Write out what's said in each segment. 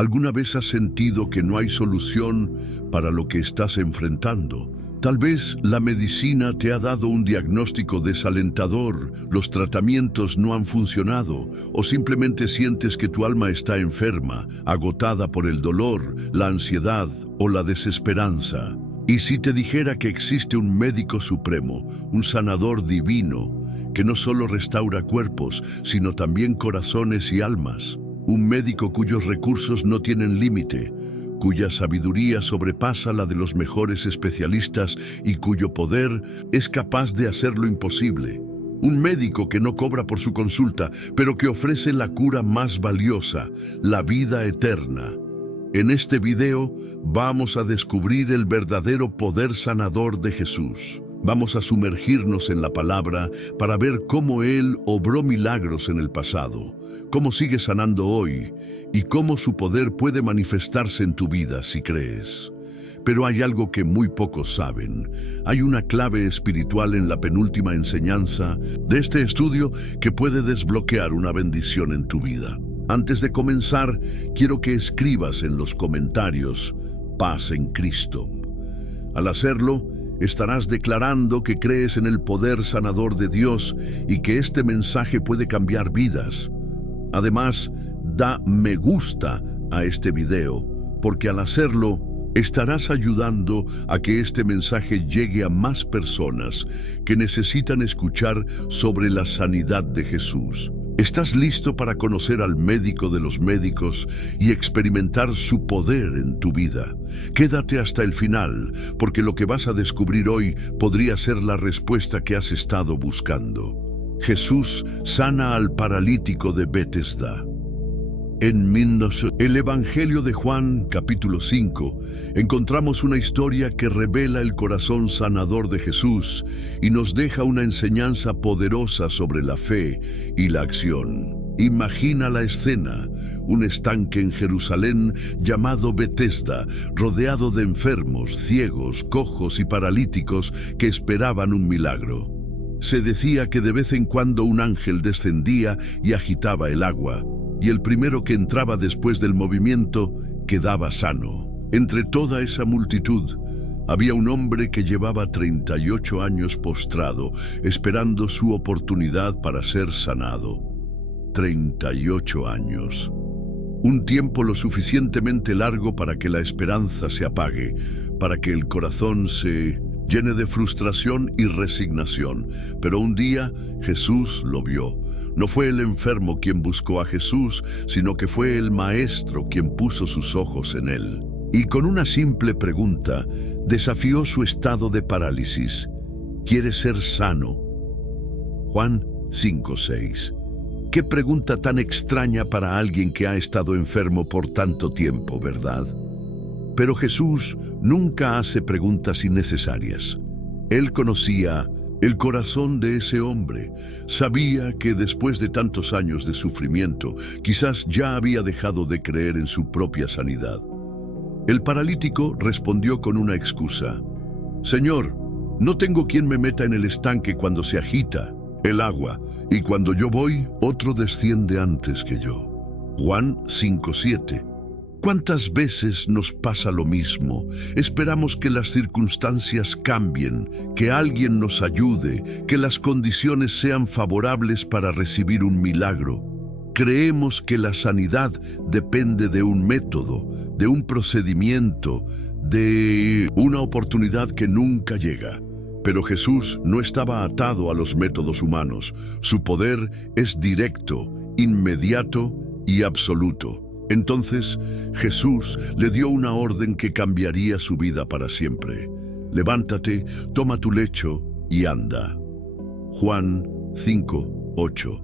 ¿Alguna vez has sentido que no hay solución para lo que estás enfrentando? Tal vez la medicina te ha dado un diagnóstico desalentador, los tratamientos no han funcionado, o simplemente sientes que tu alma está enferma, agotada por el dolor, la ansiedad o la desesperanza. Y si te dijera que existe un médico supremo, un sanador divino, que no solo restaura cuerpos, sino también corazones y almas. Un médico cuyos recursos no tienen límite, cuya sabiduría sobrepasa la de los mejores especialistas y cuyo poder es capaz de hacer lo imposible. Un médico que no cobra por su consulta, pero que ofrece la cura más valiosa, la vida eterna. En este video vamos a descubrir el verdadero poder sanador de Jesús. Vamos a sumergirnos en la palabra para ver cómo Él obró milagros en el pasado, cómo sigue sanando hoy y cómo su poder puede manifestarse en tu vida si crees. Pero hay algo que muy pocos saben. Hay una clave espiritual en la penúltima enseñanza de este estudio que puede desbloquear una bendición en tu vida. Antes de comenzar, quiero que escribas en los comentarios "Paz en Cristo". Al hacerlo, estarás declarando que crees en el poder sanador de Dios y que este mensaje puede cambiar vidas. Además, da me gusta a este video, porque al hacerlo, estarás ayudando a que este mensaje llegue a más personas que necesitan escuchar sobre la sanidad de Jesús. ¿Estás listo para conocer al médico de los médicos y experimentar su poder en tu vida? Quédate hasta el final, porque lo que vas a descubrir hoy podría ser la respuesta que has estado buscando. Jesús sana al paralítico de Betesda. En el Evangelio de Juan, capítulo 5, encontramos una historia que revela el corazón sanador de Jesús y nos deja una enseñanza poderosa sobre la fe y la acción. Imagina la escena, un estanque en Jerusalén llamado Betesda, rodeado de enfermos, ciegos, cojos y paralíticos que esperaban un milagro. Se decía que de vez en cuando un ángel descendía y agitaba el agua, y el primero que entraba después del movimiento quedaba sano. Entre toda esa multitud había un hombre que llevaba 38 años postrado, esperando su oportunidad para ser sanado. 38 años. Un tiempo lo suficientemente largo para que la esperanza se apague, para que el corazón se llene de frustración y resignación. Pero un día Jesús lo vio. No fue el enfermo quien buscó a Jesús, sino que fue el Maestro quien puso sus ojos en él. Y con una simple pregunta, desafió su estado de parálisis. ¿Quieres ser sano? Juan 5:6. Qué pregunta tan extraña para alguien que ha estado enfermo por tanto tiempo, ¿verdad? Pero Jesús nunca hace preguntas innecesarias. Él conocía el corazón de ese hombre. Sabía que después de tantos años de sufrimiento, quizás ya había dejado de creer en su propia sanidad. El paralítico respondió con una excusa. Señor, no tengo quien me meta en el estanque cuando se agita el agua, y cuando yo voy, otro desciende antes que yo. Juan 5:7. ¿Cuántas veces nos pasa lo mismo? Esperamos que las circunstancias cambien, que alguien nos ayude, que las condiciones sean favorables para recibir un milagro. Creemos que la sanidad depende de un método, de un procedimiento, de una oportunidad que nunca llega. Pero Jesús no estaba atado a los métodos humanos. Su poder es directo, inmediato y absoluto. Entonces, Jesús le dio una orden que cambiaría su vida para siempre. Levántate, toma tu lecho y anda. Juan 5:8.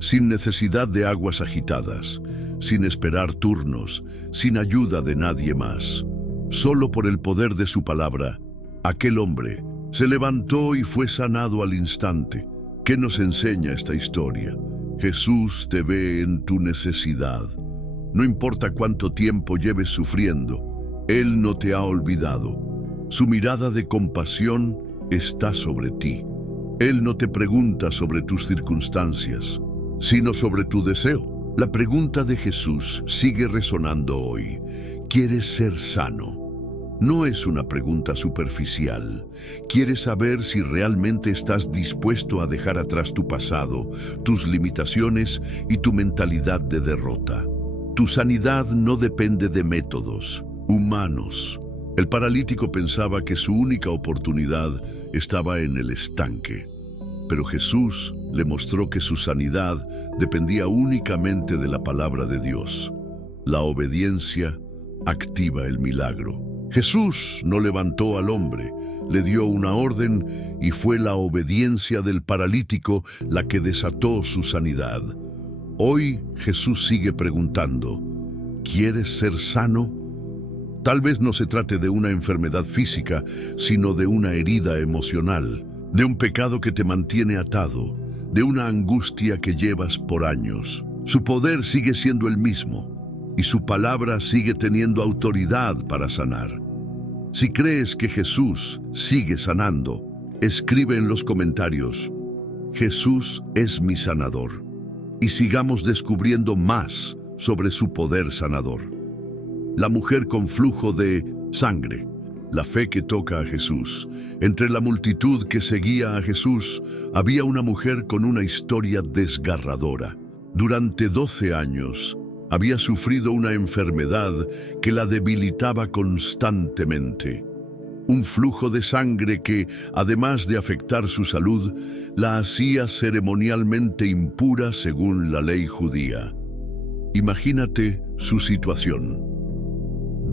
Sin necesidad de aguas agitadas, sin esperar turnos, sin ayuda de nadie más. Solo por el poder de su palabra, aquel hombre se levantó y fue sanado al instante. ¿Qué nos enseña esta historia? Jesús te ve en tu necesidad. No importa cuánto tiempo lleves sufriendo, Él no te ha olvidado. Su mirada de compasión está sobre ti. Él no te pregunta sobre tus circunstancias, sino sobre tu deseo. La pregunta de Jesús sigue resonando hoy. ¿Quieres ser sano? No es una pregunta superficial. Quiere saber si realmente estás dispuesto a dejar atrás tu pasado, tus limitaciones y tu mentalidad de derrota. Tu sanidad no depende de métodos humanos. El paralítico pensaba que su única oportunidad estaba en el estanque, pero Jesús le mostró que su sanidad dependía únicamente de la palabra de Dios. La obediencia activa el milagro. Jesús no levantó al hombre, le dio una orden y fue la obediencia del paralítico la que desató su sanidad. Hoy Jesús sigue preguntando, ¿quieres ser sano? Tal vez no se trate de una enfermedad física, sino de una herida emocional, de un pecado que te mantiene atado, de una angustia que llevas por años. Su poder sigue siendo el mismo y su palabra sigue teniendo autoridad para sanar. Si crees que Jesús sigue sanando, escribe en los comentarios, Jesús es mi sanador. Y sigamos descubriendo más sobre su poder sanador. La mujer con flujo de sangre, la fe que toca a Jesús. Entre la multitud que seguía a Jesús, había una mujer con una historia desgarradora. Durante 12 años, había sufrido una enfermedad que la debilitaba constantemente. Un flujo de sangre que, además de afectar su salud, la hacía ceremonialmente impura según la ley judía. Imagínate su situación.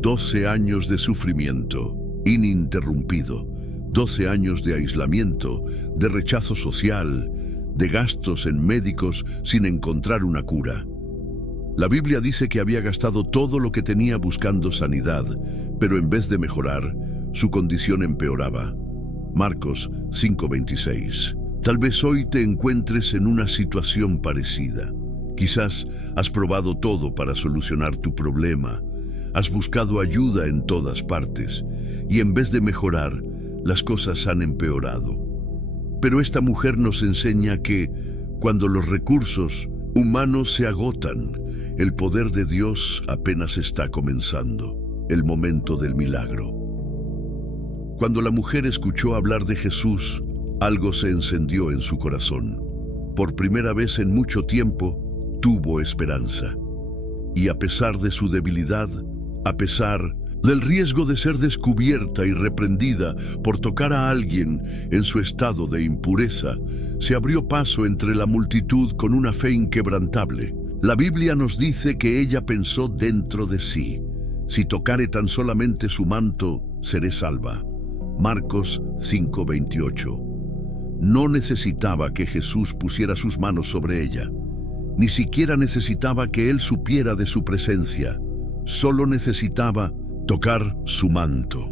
12 años de sufrimiento ininterrumpido, 12 años de aislamiento, de rechazo social, de gastos en médicos sin encontrar una cura. La Biblia dice que había gastado todo lo que tenía buscando sanidad, pero en vez de mejorar, su condición empeoraba. Marcos 5:26. Tal vez hoy te encuentres en una situación parecida. Quizás has probado todo para solucionar tu problema. Has buscado ayuda en todas partes y en vez de mejorar, las cosas han empeorado. Pero esta mujer nos enseña que cuando los recursos humanos se agotan, el poder de Dios apenas está comenzando, el momento del milagro. Cuando la mujer escuchó hablar de Jesús, algo se encendió en su corazón. Por primera vez en mucho tiempo, tuvo esperanza. Y a pesar de su debilidad, a pesar del riesgo de ser descubierta y reprendida por tocar a alguien en su estado de impureza, se abrió paso entre la multitud con una fe inquebrantable. La Biblia nos dice que ella pensó dentro de sí, si tocare tan solamente su manto, seré salva. Marcos 5:28. No necesitaba que Jesús pusiera sus manos sobre ella. Ni siquiera necesitaba que él supiera de su presencia. Solo necesitaba tocar su manto.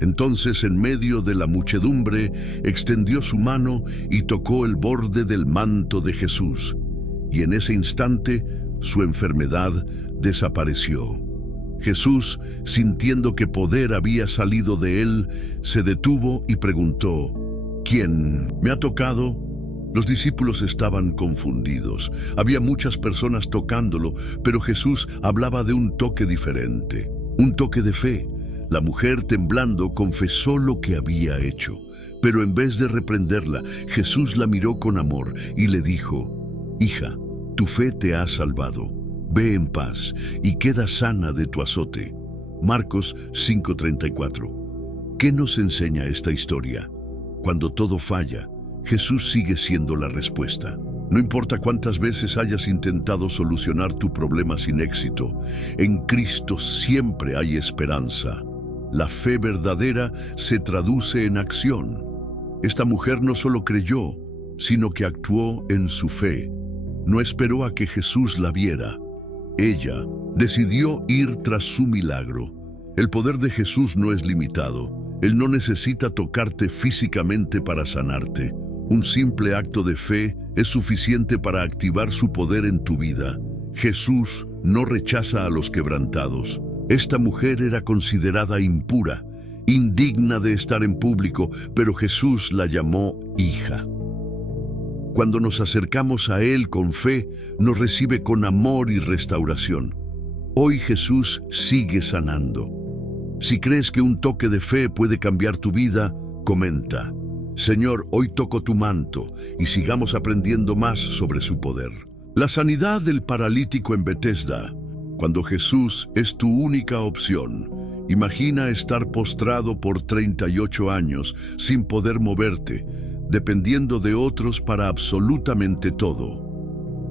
Entonces, en medio de la muchedumbre, extendió su mano y tocó el borde del manto de Jesús. Y en ese instante, su enfermedad desapareció. Jesús, sintiendo que poder había salido de él, se detuvo y preguntó, ¿quién me ha tocado? Los discípulos estaban confundidos. Había muchas personas tocándolo, pero Jesús hablaba de un toque diferente, un toque de fe. La mujer, temblando, confesó lo que había hecho, pero en vez de reprenderla, Jesús la miró con amor y le dijo, «Hija, tu fe te ha salvado. Ve en paz y queda sana de tu azote». Marcos 5:34. ¿Qué nos enseña esta historia? Cuando todo falla, Jesús sigue siendo la respuesta. No importa cuántas veces hayas intentado solucionar tu problema sin éxito, en Cristo siempre hay esperanza. La fe verdadera se traduce en acción. Esta mujer no solo creyó, sino que actuó en su fe. No esperó a que Jesús la viera. Ella decidió ir tras su milagro. El poder de Jesús no es limitado. Él no necesita tocarte físicamente para sanarte. Un simple acto de fe es suficiente para activar su poder en tu vida. Jesús no rechaza a los quebrantados. Esta mujer era considerada impura, indigna de estar en público, pero Jesús la llamó hija. Cuando nos acercamos a Él con fe, nos recibe con amor y restauración. Hoy Jesús sigue sanando. Si crees que un toque de fe puede cambiar tu vida, comenta: Señor, hoy toco tu manto, y sigamos aprendiendo más sobre su poder. La sanidad del paralítico en Betesda. Cuando Jesús es tu única opción, imagina estar postrado por 38 años sin poder moverte, dependiendo de otros para absolutamente todo.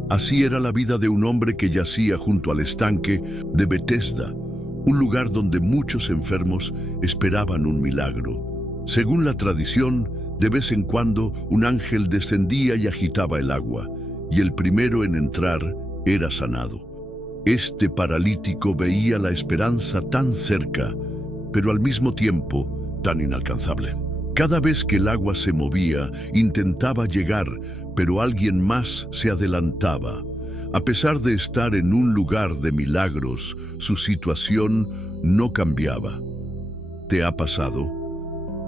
Así era la vida de un hombre que yacía junto al estanque de Betesda, un lugar donde muchos enfermos esperaban un milagro. Según la tradición, de vez en cuando un ángel descendía y agitaba el agua, y el primero en entrar era sanado. Este paralítico veía la esperanza tan cerca, pero al mismo tiempo tan inalcanzable. Cada vez que el agua se movía, intentaba llegar, pero alguien más se adelantaba. A pesar de estar en un lugar de milagros, su situación no cambiaba. ¿Te ha pasado?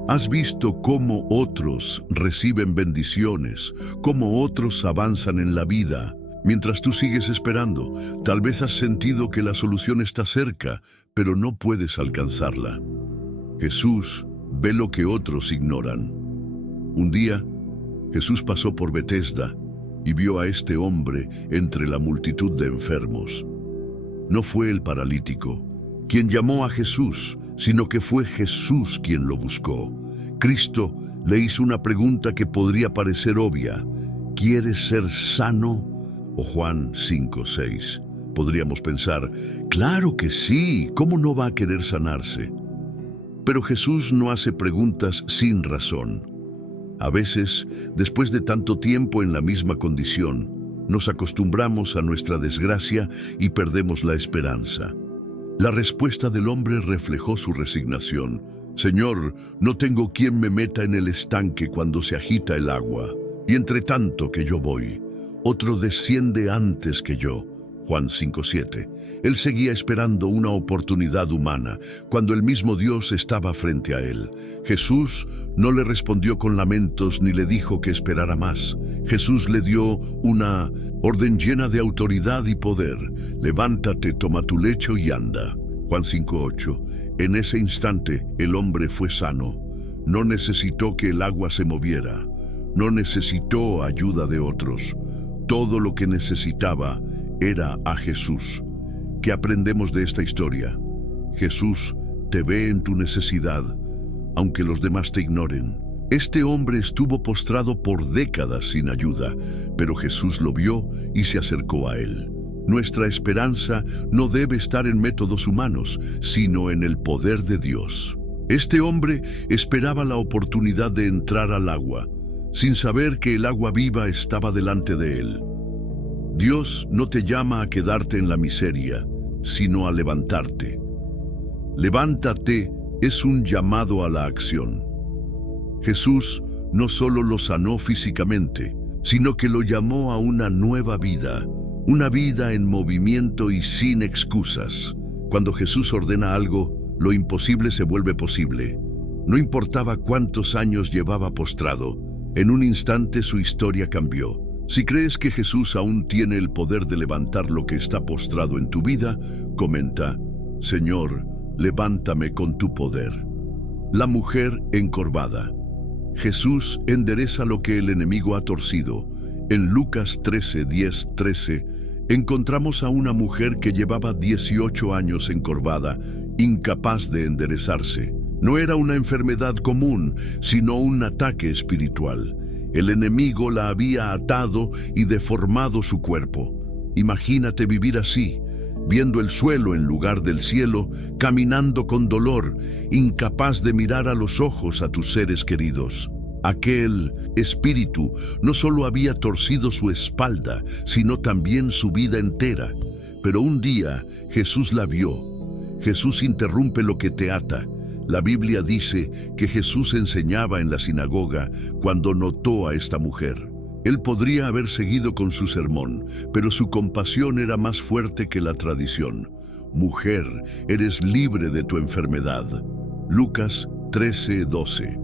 ¿Has visto cómo otros reciben bendiciones, cómo otros avanzan en la vida, mientras tú sigues esperando? Tal vez has sentido que la solución está cerca, pero no puedes alcanzarla. Jesús ve lo que otros ignoran. Un día, Jesús pasó por Betesda y vio a este hombre entre la multitud de enfermos. No fue el paralítico quien llamó a Jesús, sino que fue Jesús quien lo buscó. Cristo le hizo una pregunta que podría parecer obvia: ¿quieres ser sano? O Juan 5:6. Podríamos pensar, claro que sí, ¿cómo no va a querer sanarse? Pero Jesús no hace preguntas sin razón. A veces, después de tanto tiempo en la misma condición, nos acostumbramos a nuestra desgracia y perdemos la esperanza. La respuesta del hombre reflejó su resignación. Señor, no tengo quien me meta en el estanque cuando se agita el agua, y entre tanto que yo voy, otro desciende antes que yo. Juan 5:7. Él seguía esperando una oportunidad humana, cuando el mismo Dios estaba frente a él. Jesús no le respondió con lamentos ni le dijo que esperara más. Jesús le dio una orden llena de autoridad y poder: levántate, toma tu lecho y anda. Juan 5:8. En ese instante el hombre fue sano. No necesitó que el agua se moviera. No necesitó ayuda de otros. Todo lo que necesitaba era a Jesús. ¿Qué aprendemos de esta historia? Jesús te ve en tu necesidad, aunque los demás te ignoren. Este hombre estuvo postrado por décadas sin ayuda, pero Jesús lo vio y se acercó a él. Nuestra esperanza no debe estar en métodos humanos, sino en el poder de Dios. Este hombre esperaba la oportunidad de entrar al agua, sin saber que el agua viva estaba delante de él. Dios no te llama a quedarte en la miseria, sino a levantarte. Levántate es un llamado a la acción. Jesús no solo lo sanó físicamente, sino que lo llamó a una nueva vida, una vida en movimiento y sin excusas. Cuando Jesús ordena algo, lo imposible se vuelve posible. No importaba cuántos años llevaba postrado, en un instante su historia cambió. Si crees que Jesús aún tiene el poder de levantar lo que está postrado en tu vida, comenta: Señor, levántame con tu poder. La mujer encorvada. Jesús endereza lo que el enemigo ha torcido. En Lucas 13:10-13, encontramos a una mujer que llevaba 18 años encorvada, incapaz de enderezarse. No era una enfermedad común, sino un ataque espiritual. El enemigo la había atado y deformado su cuerpo. Imagínate vivir así, viendo el suelo en lugar del cielo, caminando con dolor, incapaz de mirar a los ojos a tus seres queridos. Aquel espíritu no solo había torcido su espalda, sino también su vida entera. Pero un día Jesús la vio. Jesús interrumpe lo que te ata. La Biblia dice que Jesús enseñaba en la sinagoga cuando notó a esta mujer. Él podría haber seguido con su sermón, pero su compasión era más fuerte que la tradición. Mujer, eres libre de tu enfermedad. Lucas 13:12.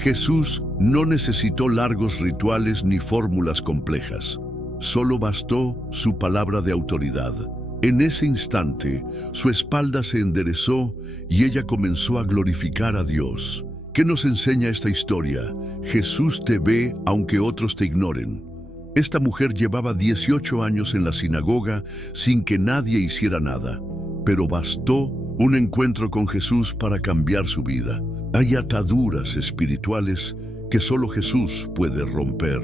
Jesús no necesitó largos rituales ni fórmulas complejas. Solo bastó su palabra de autoridad. En ese instante, su espalda se enderezó y ella comenzó a glorificar a Dios. ¿Qué nos enseña esta historia? Jesús te ve aunque otros te ignoren. Esta mujer llevaba 18 años en la sinagoga sin que nadie hiciera nada, pero bastó un encuentro con Jesús para cambiar su vida. Hay ataduras espirituales que solo Jesús puede romper.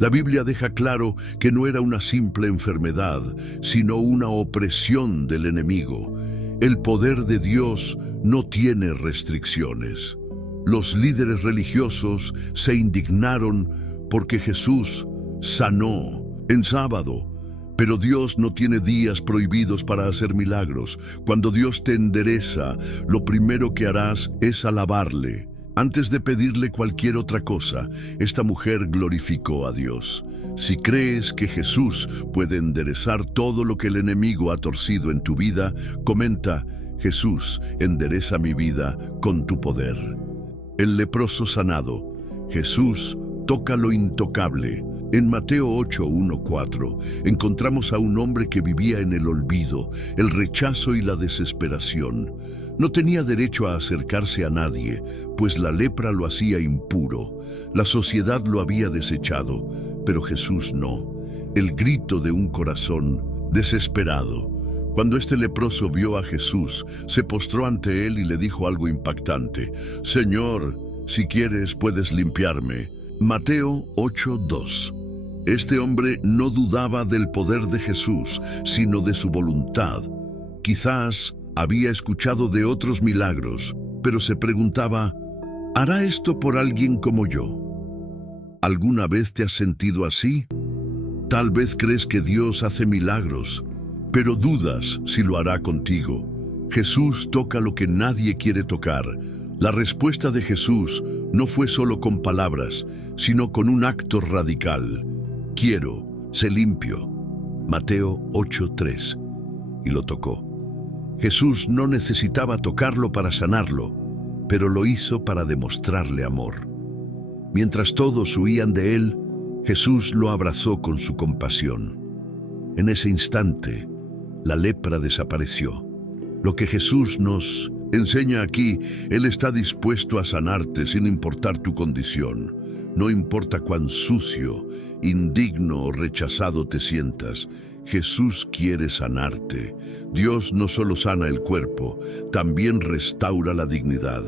La Biblia deja claro que no era una simple enfermedad, sino una opresión del enemigo. El poder de Dios no tiene restricciones. Los líderes religiosos se indignaron porque Jesús sanó en sábado. Pero Dios no tiene días prohibidos para hacer milagros. Cuando Dios te endereza, lo primero que harás es alabarle. Antes de pedirle cualquier otra cosa, esta mujer glorificó a Dios. Si crees que Jesús puede enderezar todo lo que el enemigo ha torcido en tu vida, comenta: Jesús, endereza mi vida con tu poder. El leproso sanado. Jesús toca lo intocable. En Mateo 8:1-4 encontramos a un hombre que vivía en el olvido, el rechazo y la desesperación. No tenía derecho a acercarse a nadie, pues la lepra lo hacía impuro. La sociedad lo había desechado, pero Jesús no. El grito de un corazón desesperado. Cuando este leproso vio a Jesús, se postró ante él y le dijo algo impactante: Señor, si quieres puedes limpiarme. Mateo 8:2. Este hombre no dudaba del poder de Jesús, sino de su voluntad. Quizás había escuchado de otros milagros, pero se preguntaba: ¿hará esto por alguien como yo? ¿Alguna vez te has sentido así? Tal vez crees que Dios hace milagros, pero dudas si lo hará contigo. Jesús toca lo que nadie quiere tocar. La respuesta de Jesús no fue solo con palabras, sino con un acto radical. Quiero, sé limpio. Mateo 8:3. Y lo tocó. Jesús no necesitaba tocarlo para sanarlo, pero lo hizo para demostrarle amor. Mientras todos huían de él, Jesús lo abrazó con su compasión. En ese instante, la lepra desapareció. Lo que Jesús nos enseña aquí: Él está dispuesto a sanarte sin importar tu condición. No importa cuán sucio, indigno o rechazado te sientas, Jesús quiere sanarte. Dios no solo sana el cuerpo, también restaura la dignidad.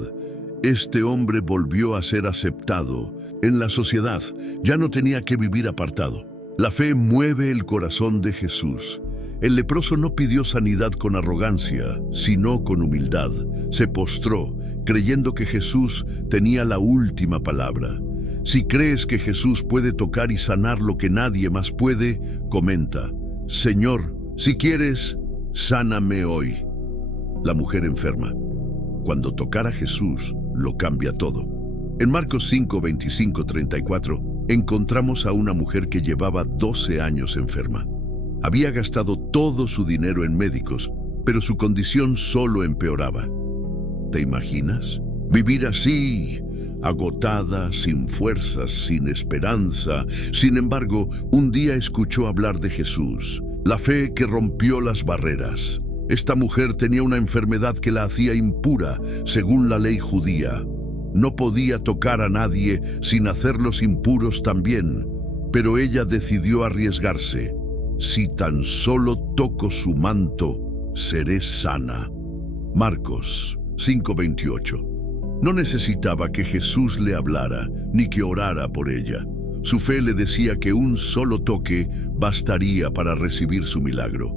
Este hombre volvió a ser aceptado en la sociedad. Ya no tenía que vivir apartado. La fe mueve el corazón de Jesús. El leproso no pidió sanidad con arrogancia, sino con humildad. Se postró, creyendo que Jesús tenía la última palabra. Si crees que Jesús puede tocar y sanar lo que nadie más puede, comenta: Señor, si quieres, sáname hoy. La mujer enferma. Cuando tocar a Jesús, lo cambia todo. En Marcos 5:25-34, encontramos a una mujer que llevaba 12 años enferma. Había gastado todo su dinero en médicos, pero su condición solo empeoraba. ¿Te imaginas? Vivir así, agotada, sin fuerzas, sin esperanza. Sin embargo, un día escuchó hablar de Jesús, la fe que rompió las barreras. Esta mujer tenía una enfermedad que la hacía impura, según la ley judía. No podía tocar a nadie sin hacerlos impuros también, pero ella decidió arriesgarse. Si tan solo toco su manto, seré sana. Marcos 5:28. No necesitaba que Jesús le hablara, ni que orara por ella. Su fe le decía que un solo toque bastaría para recibir su milagro.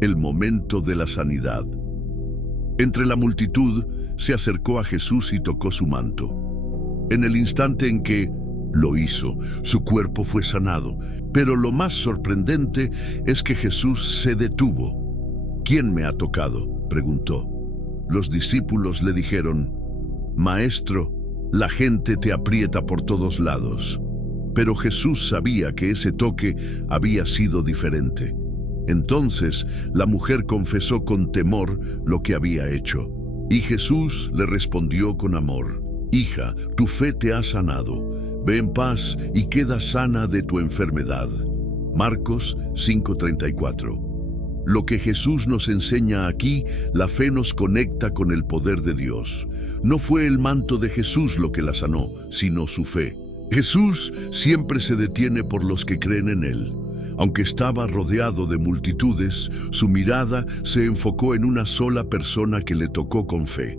El momento de la sanidad. Entre la multitud, se acercó a Jesús y tocó su manto. En el instante en que lo hizo, su cuerpo fue sanado. Pero lo más sorprendente es que Jesús se detuvo. ¿Quién me ha tocado?, preguntó. Los discípulos le dijeron: Maestro, la gente te aprieta por todos lados. Pero Jesús sabía que ese toque había sido diferente. Entonces la mujer confesó con temor lo que había hecho. Y Jesús le respondió con amor: Hija, tu fe te ha sanado. Ve en paz y queda sana de tu enfermedad. Marcos 5:34. Lo que Jesús nos enseña aquí, la fe nos conecta con el poder de Dios. No fue el manto de Jesús lo que la sanó, sino su fe. Jesús siempre se detiene por los que creen en Él. Aunque estaba rodeado de multitudes, su mirada se enfocó en una sola persona que le tocó con fe.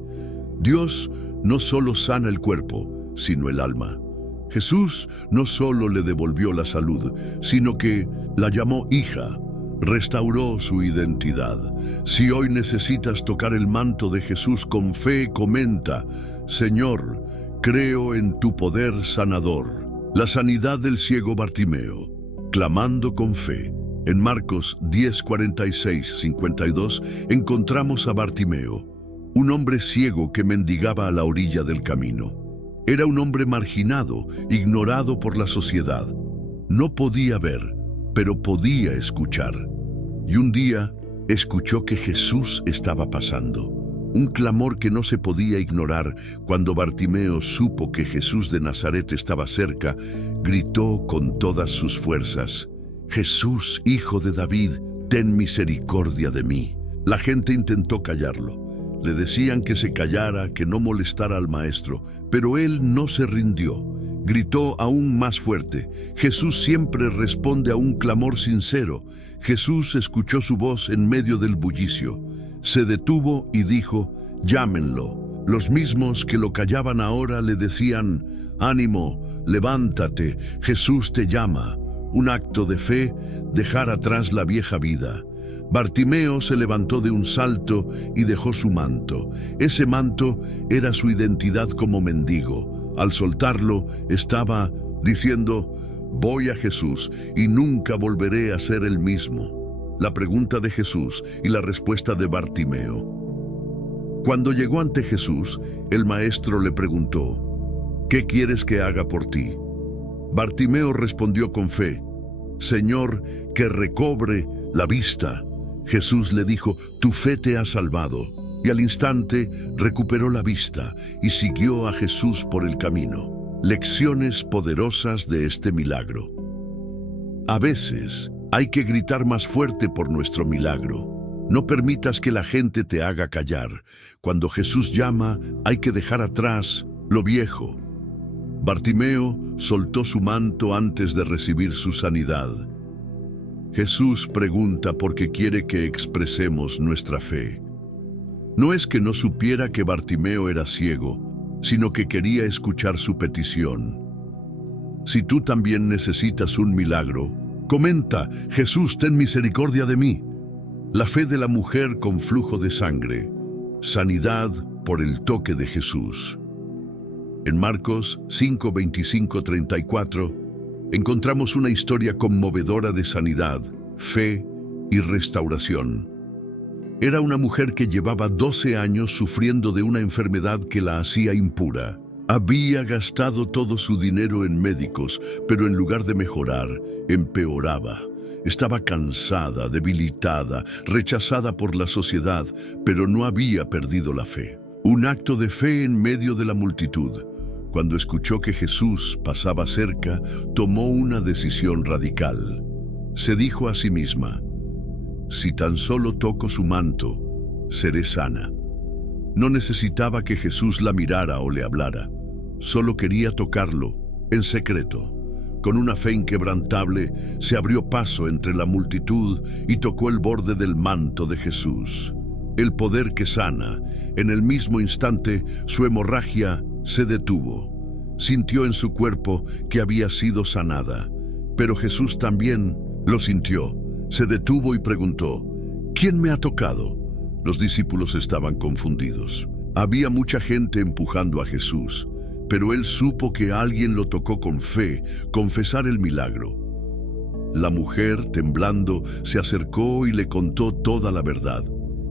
Dios no solo sana el cuerpo, sino el alma. Jesús no solo le devolvió la salud, sino que la llamó hija. Restauró su identidad. Si hoy necesitas tocar el manto de Jesús con fe, comenta: Señor, creo en tu poder sanador. La sanidad del ciego Bartimeo, clamando con fe. En Marcos 10:46-52 encontramos a Bartimeo, un hombre ciego que mendigaba a la orilla del camino. Era un hombre marginado, ignorado por la sociedad. No podía ver, pero podía escuchar. Y un día escuchó que Jesús estaba pasando. Un clamor que no se podía ignorar. Cuando Bartimeo supo que Jesús de Nazaret estaba cerca, gritó con todas sus fuerzas: Jesús, hijo de David, ten misericordia de mí. La gente intentó callarlo. Le decían que se callara, que no molestara al maestro, pero él no se rindió. Gritó aún más fuerte. Jesús siempre responde a un clamor sincero. Jesús escuchó su voz en medio del bullicio. Se detuvo y dijo: llámenlo. Los mismos que lo callaban ahora le decían: ánimo, levántate, Jesús te llama. Un acto de fe, dejar atrás la vieja vida. Bartimeo se levantó de un salto y dejó su manto. Ese manto era su identidad como mendigo. Al soltarlo, estaba diciendo: voy a Jesús y nunca volveré a ser el mismo. La pregunta de Jesús y la respuesta de Bartimeo. Cuando llegó ante Jesús, el maestro le preguntó: ¿qué quieres que haga por ti? Bartimeo respondió con fe: Señor, que recobre la vista. Jesús le dijo: tu fe te ha salvado. Y al instante recuperó la vista y siguió a Jesús por el camino. Lecciones poderosas de este milagro. A veces hay que gritar más fuerte por nuestro milagro. No permitas que la gente te haga callar. Cuando Jesús llama, hay que dejar atrás lo viejo. Bartimeo soltó su manto antes de recibir su sanidad. Jesús pregunta porque quiere que expresemos nuestra fe. No es que no supiera que Bartimeo era ciego, sino que quería escuchar su petición. Si tú también necesitas un milagro, comenta: Jesús, ten misericordia de mí. La fe de la mujer con flujo de sangre. Sanidad por el toque de Jesús. En Marcos 5:25-34 encontramos una historia conmovedora de sanidad, fe y restauración. Era una mujer que llevaba 12 años sufriendo de una enfermedad que la hacía impura. Había gastado todo su dinero en médicos, pero en lugar de mejorar, empeoraba. Estaba cansada, debilitada, rechazada por la sociedad, pero no había perdido la fe. Un acto de fe en medio de la multitud. Cuando escuchó que Jesús pasaba cerca, tomó una decisión radical. Se dijo a sí misma: si tan solo toco su manto, seré sana. No necesitaba que Jesús la mirara o le hablara. Solo quería tocarlo, en secreto. Con una fe inquebrantable, se abrió paso entre la multitud y tocó el borde del manto de Jesús. El poder que sana. En el mismo instante, su hemorragia se detuvo. Sintió en su cuerpo que había sido sanada. Pero Jesús también lo sintió. Se detuvo y preguntó: ¿quién me ha tocado? Los discípulos estaban confundidos. Había mucha gente empujando a Jesús, pero él supo que alguien lo tocó con fe, confesar el milagro. La mujer, temblando, se acercó y le contó toda la verdad.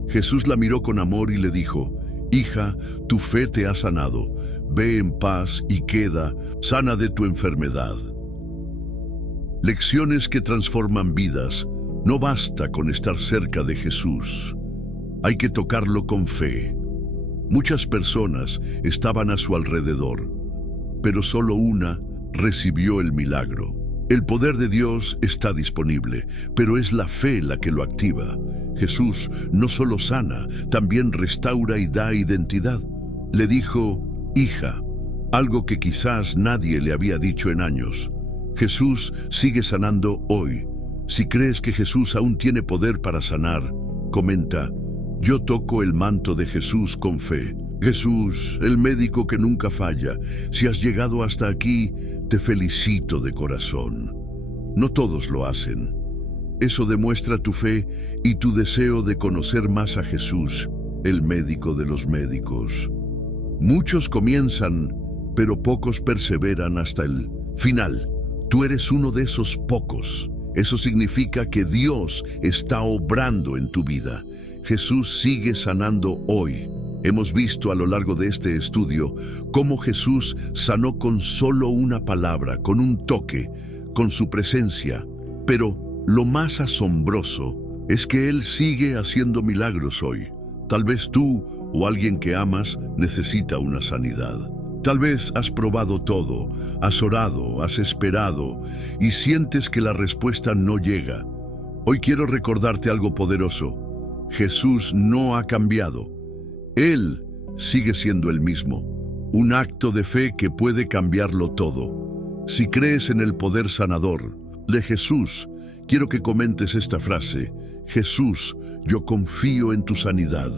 Jesús la miró con amor y le dijo: hija, tu fe te ha sanado. Ve en paz y queda sana de tu enfermedad. Lecciones que transforman vidas. No basta con estar cerca de Jesús. Hay que tocarlo con fe. Muchas personas estaban a su alrededor, pero solo una recibió el milagro. El poder de Dios está disponible, pero es la fe la que lo activa. Jesús no solo sana, también restaura y da identidad. Le dijo, hija, algo que quizás nadie le había dicho en años. Jesús sigue sanando hoy. Si crees que Jesús aún tiene poder para sanar, comenta, yo toco el manto de Jesús con fe. Jesús, el médico que nunca falla, si has llegado hasta aquí, te felicito de corazón. No todos lo hacen. Eso demuestra tu fe y tu deseo de conocer más a Jesús, el médico de los médicos. Muchos comienzan, pero pocos perseveran hasta el final. Tú eres uno de esos pocos. Eso significa que Dios está obrando en tu vida. Jesús sigue sanando hoy. Hemos visto a lo largo de este estudio cómo Jesús sanó con solo una palabra, con un toque, con su presencia. Pero lo más asombroso es que Él sigue haciendo milagros hoy. Tal vez tú o alguien que amas necesita una sanidad. Tal vez has probado todo, has orado, has esperado y sientes que la respuesta no llega. Hoy quiero recordarte algo poderoso. Jesús no ha cambiado. Él sigue siendo el mismo, un acto de fe que puede cambiarlo todo. Si crees en el poder sanador de Jesús, quiero que comentes esta frase, Jesús, yo confío en tu sanidad.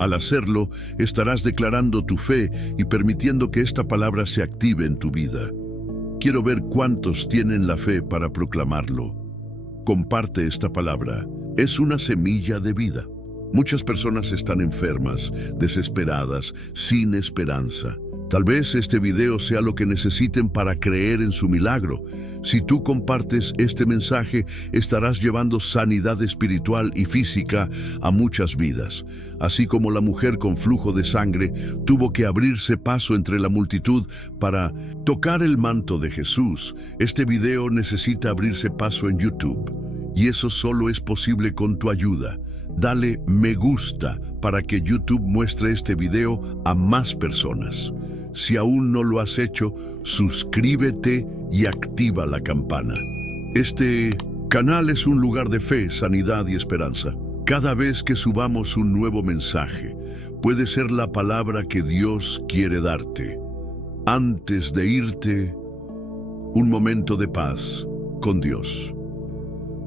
Al hacerlo, estarás declarando tu fe y permitiendo que esta palabra se active en tu vida. Quiero ver cuántos tienen la fe para proclamarlo. Comparte esta palabra, es una semilla de vida. Muchas personas están enfermas, desesperadas, sin esperanza. Tal vez este video sea lo que necesiten para creer en su milagro. Si tú compartes este mensaje, estarás llevando sanidad espiritual y física a muchas vidas. Así como la mujer con flujo de sangre tuvo que abrirse paso entre la multitud para tocar el manto de Jesús, este video necesita abrirse paso en YouTube. Y eso solo es posible con tu ayuda. Dale me gusta para que YouTube muestre este video a más personas. Si aún no lo has hecho, suscríbete y activa la campana. Este canal es un lugar de fe, sanidad y esperanza. Cada vez que subamos un nuevo mensaje, puede ser la palabra que Dios quiere darte. Antes de irte, un momento de paz con Dios.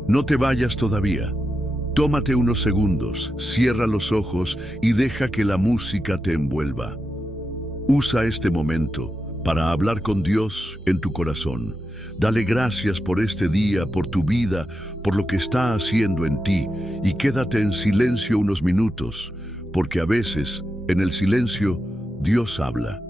No te vayas todavía. Tómate unos segundos, cierra los ojos y deja que la música te envuelva. Usa este momento para hablar con Dios en tu corazón. Dale gracias por este día, por tu vida, por lo que está haciendo en ti y quédate en silencio unos minutos, porque a veces, en el silencio, Dios habla.